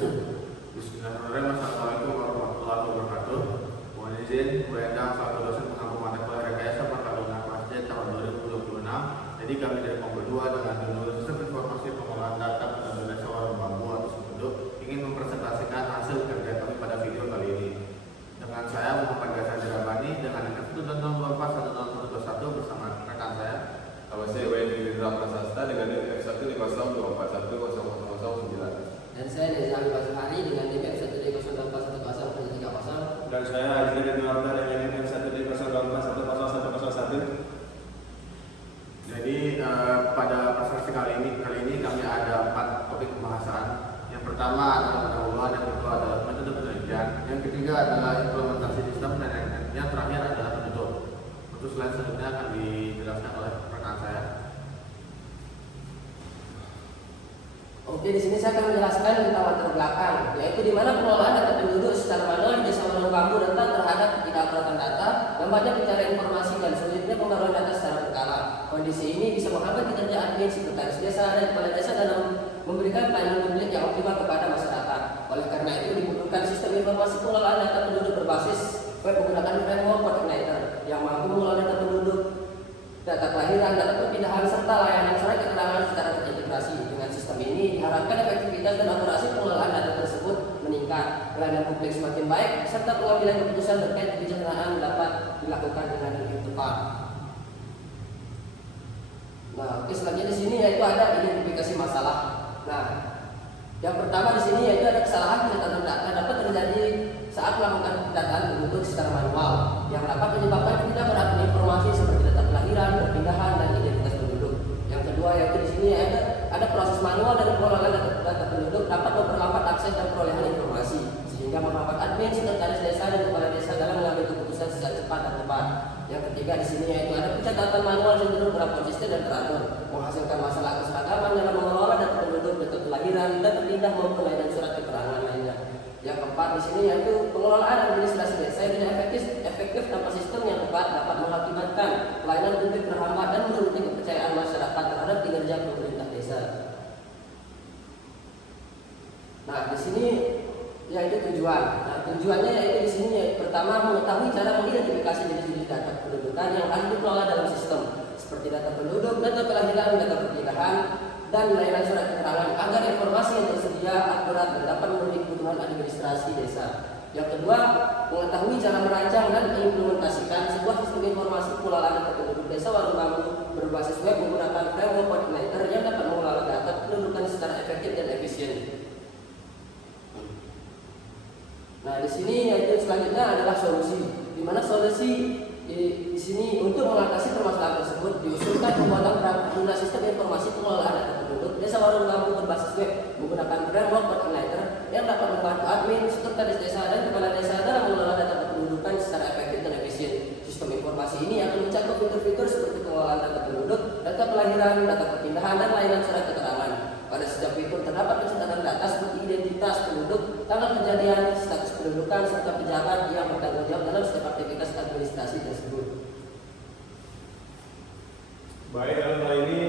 Bismillahirrahmanirrahim. Assalamualaikum warahmatullahi wabarakatuh. Mohon izin, Bu Endang selaku dosen pengampu mata kuliah rekayasa perkawinan masjid tahun 2026. Jadi kami dari Kompo 2 dengan judul Sistem Informasi Pengolahan Data Penduduk Desa Warung Bambu atau Sebuduk ingin mempresentasikan hasil kerja kami pada video kali ini. Dengan saya Muhammad Ghazali Rabani dengan angka 1.024.1.121 bersama rekan saya. Nama saya Wayne Indra Prasasta dengan NIM F15024120009. Dan saya Nezami Basuhani dengan NIM F120241130. Dan saya Azri Dinwarta dengan NIM F12024110101. Jadi pada presentasi kali ini kami ada 4 topik pembahasan. Yang pertama adalah pendahuluan, yang kedua adalah metode penelitian, yang ketiga adalah implementasi sistem, dan yang terakhir adalah penutup. Untuk slide selanjutnya akan dijelaskan oleh rekan saya. Oke, di sini saya akan menjelaskan tentang latar belakang, yaitu di mana pengelolaan data penduduk secara manual di Desa Warung Bambu rentan terhadap ketidakakuratan data, lambatnya pencarian informasi dan sulitnya pembaruan data secara berkala. Kondisi ini bisa menghambat kinerja admin, sekretaris desa, dan kepala desa dalam memberikan pelayanan publik yang optimal kepada masyarakat. Oleh karena itu dibutuhkan sistem informasi pengelolaan data penduduk berbasis web menggunakan framework coordinator yang mampu mengelola data penduduk, data kelahiran, data perpindahan, serta layanan surat keterangan secara terintegrasi. Dengan sistem ini diharapkan efektivitas dan akurasi pengelolaan data tersebut meningkat, pelayanan publik semakin baik, serta pengambilan keputusan terkait kebijaksanaan dapat dilakukan dengan lebih tepat. Nah, oke, selanjutnya di sini yaitu ada identifikasi masalah. Nah, yang pertama di sini yaitu ada kesalahan pencatatan data dapat terjadi saat melakukan pendataan penduduk secara manual yang dapat menyebabkan ketidakberatan informasi seperti data kelahiran, perpindahan, dan identitas penduduk. Yang kedua yaitu di sini ada proses manual dan pengelolaan data penduduk dapat memperlambat akses dan perolehan informasi sehingga menghambat admin, sekretaris desa, dan kepala desa dalam mengambil keputusan secara cepat dan tepat. Yang ketiga di sini yaitu ada pencatatan manual cenderung kurang konsisten dan teratur, menghasilkan masalah keseragaman dalam mengelola data penduduk, data kelahiran, data pindah maupun layanan surat keterangan lainnya. Yang keempat di sini yaitu pengelolaan administrasi desa yang tidak efektif tanpa sistem yang tepat dapat mengakibatkan pelayanan publik terhambat dan merugikan kepercayaan masyarakat terhadap kinerja pemerintah desa. Nah, di sini yaitu tujuan. Nah, tujuannya yaitu di sini pertama mengetahui cara mengidentifikasi jenis-jenis data kependudukan yang harus dikelola dalam sistem seperti data penduduk, data kelahiran, data perpindahan, dan layanan surat keterangan agar informasi yang tersedia akurat dan dapat memenuhi kebutuhan administrasi desa. Yang kedua, mengetahui cara merancang dan mengimplementasikan sebuah sistem informasi pengelolaan data penduduk Desa Warung Bambu berbasis web menggunakan framework coordinator yang dapat mengelola data kependudukan secara efektif dan efisien. Nah, di sini yaitu selanjutnya adalah solusi. Di mana solusi di sini untuk mengatasi permasalahan tersebut diusulkan pembuatan peraturan sistem informasi pengelolaan data penduduk Desa Warung Bambu berbasis web menggunakan framework coordinator yang dapat membantu admin, sekretaris desa, dan kepala desa dalam mengelola data kependudukan secara efektif dan efisien. Sistem informasi ini akan mencakup fitur-fitur seperti pengelolaan data penduduk, data kelahiran, data perpindahan, dan layanan surat keterangan. Pada setiap fitur terdapat pencatatan data seperti identitas penduduk, tanggal kejadian, status kependudukan, serta pejabat yang bertanggung jawab dalam setiap aktivitas administrasi tersebut. Baik, dalam hal ini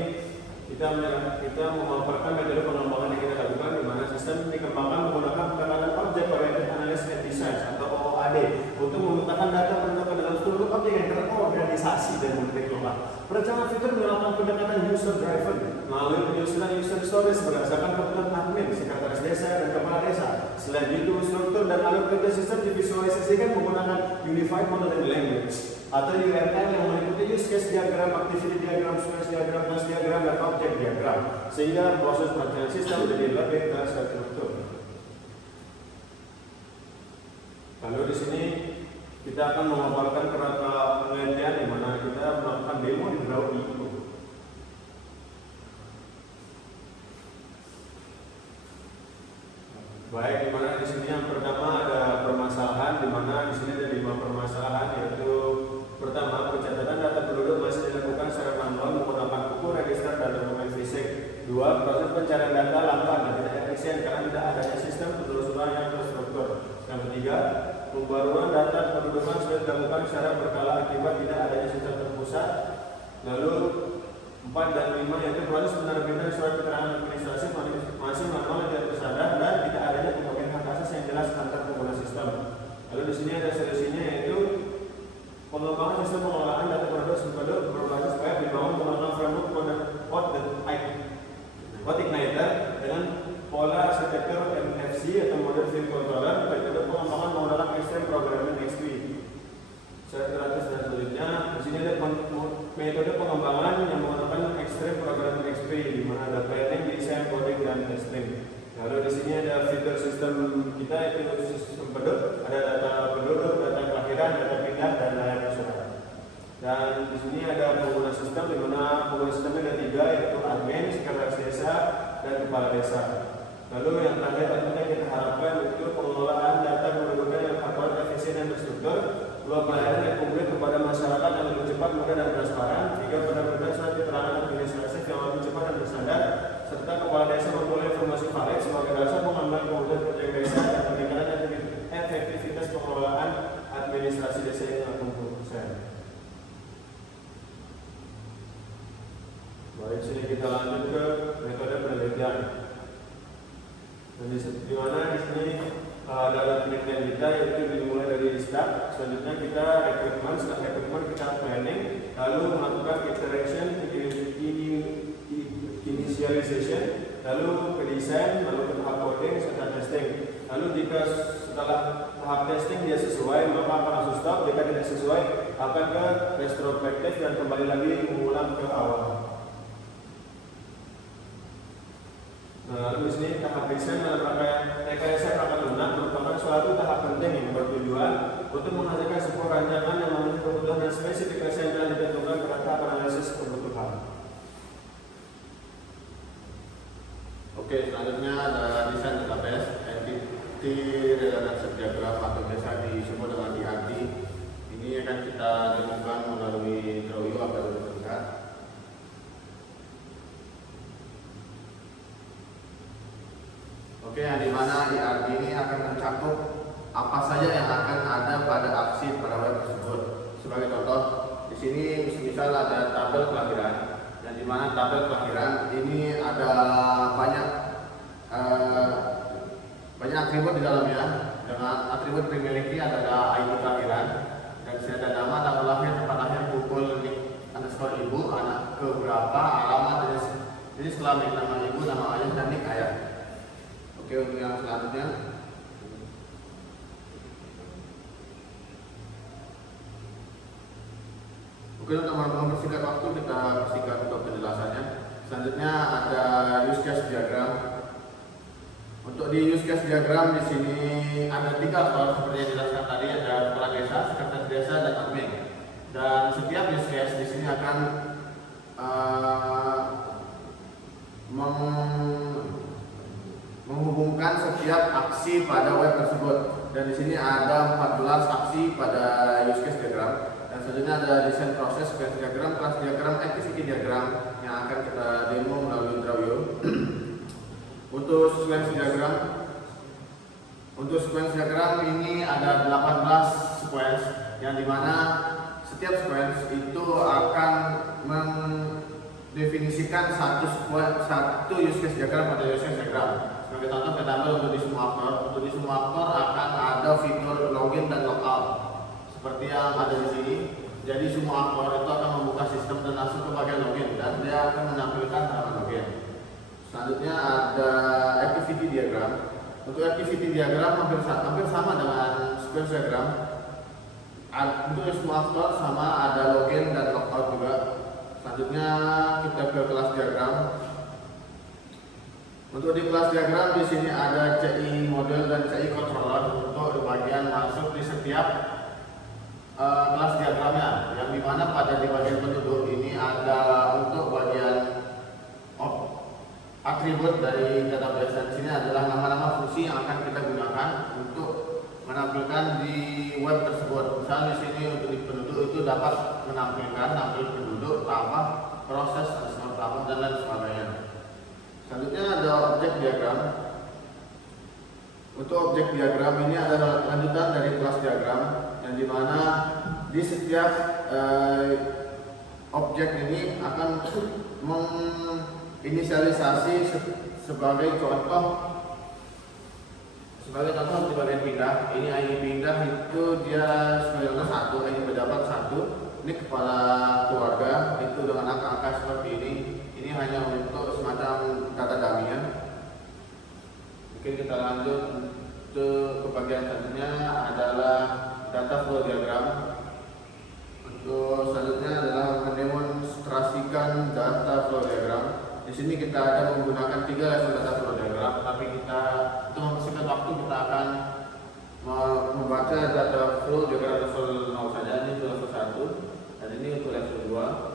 kita memaparkan metode pengembangan yang kita lakukan di mana sistem dikembangkan menggunakan pendekatan Object Oriented Analysis and Design atau OOAD untuk memetakan data penduduk dalam struktur objek yang terorganisasi dan multi-global. Perencanaan fitur menggunakan pendekatan user driven melalui penyusunan user stories berdasarkan kebutuhan admin, sekretaris desa, dan kepala desa. Selain itu, struktur dan alur kerja sistem divisualisasikan menggunakan Unified Modeling Language atau UML yang meliputi use case diagram, activity diagram, source diagram, class diagram, dan object diagram, sehingga proses perencanaan sistem menjadi lebih terstruktur. Lalu di sini kita akan memaparkan kerangka penelitian di mana kita melakukan demo di Draw itu. Baik, di mana di sini yang pertama ada permasalahan, di mana di sini ada 5 permasalahan, yaitu pertama, pencatatan data penduduk masih dilakukan secara manual menggunakan buku register dan dokumen fisik. 2, proses pencarian data lambat dan tidak efisien karena tidak adanya sistem penelusuran yang terstruktur. Yang ketiga, pembaruan data kependudukan sudah dilakukan secara berkala akibat tidak adanya sistem terpusat. Lalu 4 dan 5 yaitu proses penerbitan surat keterangan administrasi masih manual tidak tersadar dan tidak adanya arsitektur NFC atau Modern Field Controller, metode pengembangan menggunakan Extreme Programming XP. Saya teratas dan selanjutnya, di sini ada metode pengembangan yang menggunakan Extreme Programming XP, di mana ada planning, design, coding, dan testing. Lalu di sini ada fitur sistem kita, itu sistem penduduk, ada data penduduk, data kelahiran, data pindah, dan layanan surat. Dan di sini ada pengguna sistem, di mana pengguna sistemnya ada 3, yaitu admin, sekretaris desa, dan kepala desa. Lalu yang terakhir tentunya kita harapkan itu pengelolaan data kependudukan yang akurat, efisien, dan terstruktur, 2 pelayanan yang komplit kepada masyarakat yang lebih cepat, mudah, dan transparan, 3 penerbitan surat keterangan administratif yang lebih cepat dan berstandar, serta kepala desa memperoleh informasi valid sebagai dasar pengambilan keputusan proyek desa dan meningkatkan efektivitas pengelolaan administrasi desa yang 80%. Baik, sini kita lanjut ke metode penelitian. Dan di mana di sini dalam penelitian kita yaitu dimulai dari start, selanjutnya kita rekrutmen, setelah rekrutmen kita planning, lalu melakukan iteration, initialization, lalu ke desain, lalu ke tahap coding, serta testing. Lalu jika setelah tahap testing dia sesuai, maka akan langsung stop. Jika tidak sesuai, akan ke retrospektif dan kembali lagi mengulang ke awal. Nah, lalu di sini tahap desain dalam rangka rekayasa perangkat lunak merupakan suatu tahap penting yang bertujuan untuk menghasilkan sebuah rancangan yang memenuhi kebutuhan dan spesifikasi yang telah ditentukan pada tahap analisis kebutuhan. Oke, selanjutnya ada desain database, entity relationship diagram atau biasa disebut dengan ERD. Ini akan kita temukan melalui drawing atau singkat. Oke, yang dimana ERD ini akan mencakup apa saja yang akan ada pada aksi pada web tersebut. Sebagai contoh, di sini misal ada tabel kelahiran, dan dimana tabel kelahiran ini ada banyak atribut di dalamnya. Dengan atribut dimiliki adalah ID kelahiran, dan di sini ada nama, tanggal lahir, tempat lahir, pukul, underscore ibu, anak ke berapa, alamat, jenis kelamin, nama ibu, nama ayah, dan nik ayah. Oke, untuk yang selanjutnya, oke, untuk mempersingkat waktu kita persingkat untuk penjelasannya. Selanjutnya ada use case diagram. Untuk di use case diagram di sini ada 3 soal seperti yang dijelaskan tadi, ada kepala desa, sekretaris desa, dan admin. Dan setiap use case di sini akan menghubungkan setiap aksi pada web tersebut. Dan di sini ada 14 aksi pada use case diagram. Dan selanjutnya ada desain proses, sequence diagram, class diagram, activity diagram yang akan kita demo melalui Drawio. Untuk sequence diagram ini ada 18 sequence yang dimana setiap sequence itu akan mendefinisikan satu use case diagram pada use case diagram. Sebagai contoh kita ambil untuk di semua aktor. Untuk di semua aktor akan ada fitur login dan logout seperti yang ada di sini. Jadi semua aktor itu akan membuka sistem dan langsung ke bagian login, dan dia akan menampilkan halaman login. Selanjutnya ada activity diagram. Untuk activity diagram hampir sama dengan sequence diagram. Untuk semua aktor sama, ada login dan logout juga. Selanjutnya kita ke kelas diagram. Untuk di kelas diagram di sini ada CI model dan CI controller untuk bagian masuk di setiap kelas diagramnya. Yang dimana pada di bagian penduduk ini ada untuk bagian atribut dari database. Dan di sini adalah nama-nama fungsi yang akan kita gunakan untuk menampilkan di web tersebut. Misalnya di sini untuk di penduduk itu dapat menampilkan penduduk, tambah, proses, tambah, dan lain sebagainya. Selanjutnya ada objek diagram. Untuk objek diagram ini adalah lanjutan dari kelas diagram, yang dimana di setiap objek ini akan menginisialisasi sebagai contoh di bagian pindah. Ini ID pindah itu dia sebagai contoh 1, ID pejabat 1, ini kepala keluarga itu dengan angka-angka seperti ini. Ini hanya untuk semacam data dummy-nya. Oke, kita lanjut ke bagian selanjutnya adalah data flow diagram. Untuk selanjutnya adalah mendemonstrasikan data flow diagram. Di sini kita akan menggunakan 3 level data flow diagram, tapi kita untuk mempersingkat waktu kita akan membaca data flow diagram level 0 saja. Ini untuk level 1 dan ini untuk level 2.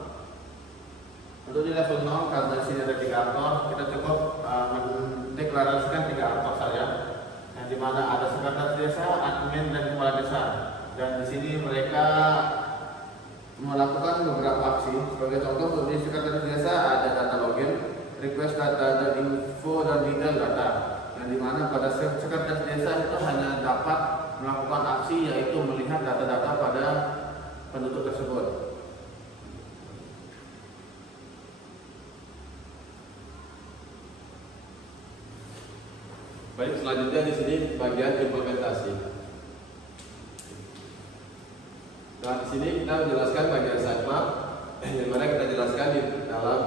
Untuk di level 0 karena di sini ada 3 aktor, kita cukup mendeklarasikan 3 aktor saja, yang dimana ada sekretaris desa, admin, dan kepala desa. Dan di sini mereka melakukan beberapa aksi. Sebagai contoh, untuk di sekretaris desa ada data login, request data, dan info dan detail data. Yang dimana pada sekretaris desa itu hanya dapat melakukan aksi, yaitu melihat data-data pada penduduk tersebut. Baik, selanjutnya di sini bagian implementasi. Nah, di sini kita menjelaskan bagian sitemap yang mana kita jelaskan di dalam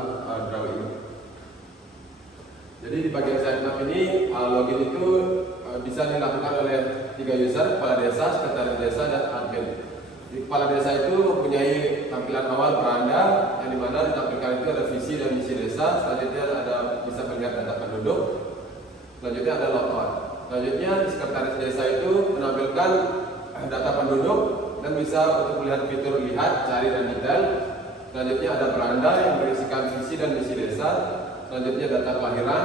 drawing. Jadi di bagian sitemap ini login itu bisa dilakukan oleh 3 user, kepala desa, sekretaris desa, dan admin. Di kepala desa itu mempunyai tampilan awal beranda, yang dimana ditampilkan itu ada visi dan misi desa. Selanjutnya ada bisa melihat data penduduk. Selanjutnya ada logout. Selanjutnya di sekretaris desa itu menampilkan data penduduk dan bisa untuk melihat fitur lihat, cari, dan detail. Selanjutnya ada beranda yang berisikan visi dan misi desa. Selanjutnya data kelahiran,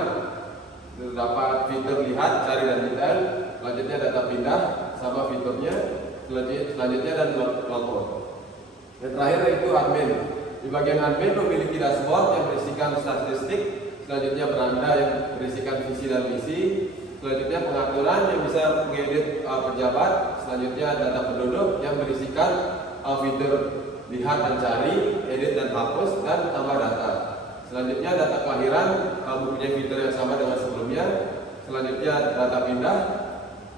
terdapat fitur lihat, cari, dan detail. Selanjutnya data pindah sama fiturnya. Selanjutnya dan logout. Dan terakhir itu admin. Di bagian admin memiliki dashboard yang berisikan statistik. Selanjutnya beranda yang berisikan visi dan misi. Selanjutnya pengaturan yang bisa mengedit pejabat. Selanjutnya data penduduk yang berisikan fitur lihat dan cari, edit dan hapus, dan tambah data. Selanjutnya data kelahiran mempunyai fitur yang sama dengan sebelumnya. Selanjutnya data pindah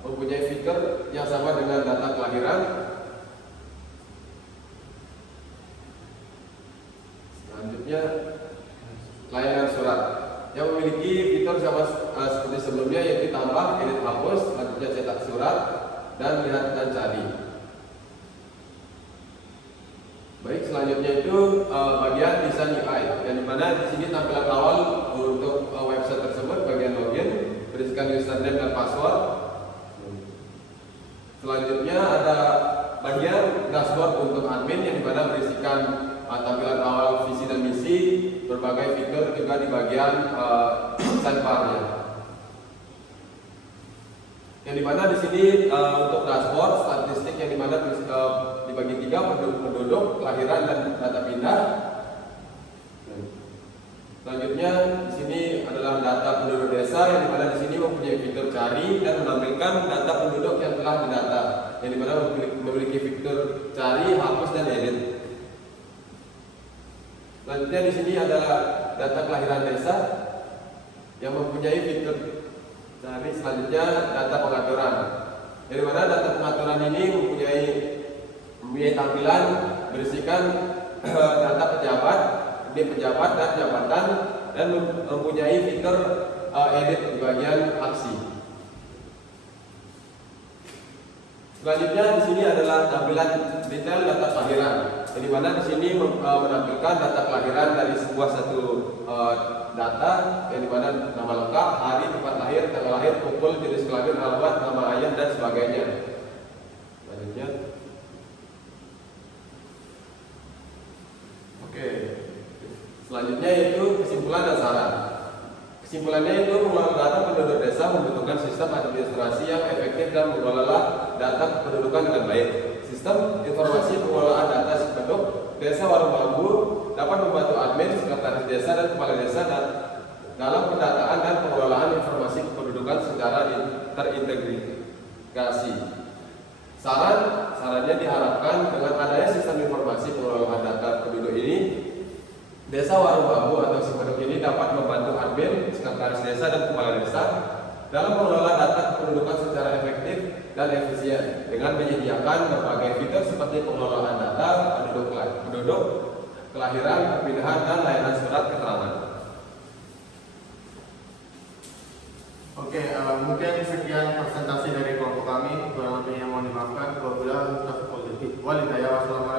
mempunyai fitur yang sama dengan data kelahiran. Selanjutnya layanan surat yang memiliki fitur sama seperti sebelumnya, yaitu tambah, edit, hapus, selanjutnya cetak surat, dan lihat dan cari. Baik, selanjutnya itu bagian desain UI, yang dimana di sini tampilan awal untuk website tersebut bagian login, berisikan username dan password. Selanjutnya ada bagian dashboard untuk admin, yang dimana berisikan tampilan awal, visi dan misi, berbagai fitur juga di bagian sidebar-nya. Yang dimana di sini untuk dashboard statistik yang dimana dibagi 3, penduduk, kelahiran, dan data pindah. Selanjutnya di sini adalah data penduduk desa, yang dimana di sini mempunyai fitur cari dan menampilkan data penduduk yang telah didata, yang dimana memiliki fitur cari, hapus, dan edit. Selanjutnya di sini adalah data kelahiran desa yang mempunyai fitur cari. Selanjutnya data pengaturan, dari mana data pengaturan ini mempunyai tampilan berisikan data pejabat, pejabat dan jabatan, dan mempunyai fitur edit di bagian aksi. Selanjutnya di sini adalah tampilan detail data kelahiran, di mana di sini menampilkan data kelahiran dari sebuah satu data, yang dimana nama lengkap, hari, tempat lahir, tanggal lahir, pukul, jenis kelamin, alamat, nama ayah, dan sebagainya. Selanjutnya, selanjutnya yaitu kesimpulan dan saran. Kesimpulannya itu mengelola data penduduk desa membutuhkan sistem administrasi yang efektif dan mengelola data kependudukan dengan baik. Sistem informasi pengelolaan data penduduk desa Warung Bambu dapat membantu admin, sekretaris desa, dan kepala desa dalam pendataan dan pengelolaan informasi kependudukan secara terintegrasi. Sarannya diharapkan dengan adanya sistem informasi pengelolaan data penduduk ini, Desa Warung Bambu atau si penduduk ini dapat membantu admin, sekretaris desa, dan kepala desa dalam mengelola data kependudukan secara efektif dan efisien dengan menyediakan berbagai fitur seperti pengelolaan data penduduk, kelahiran, perpindahan, dan layanan surat keterangan. Oke, Mungkin sekian presentasi dari kelompok kami. Kurang lebihnya mohon dimaafkan. Wabillahi taufiq wal hidayah. Wassalamualaikum.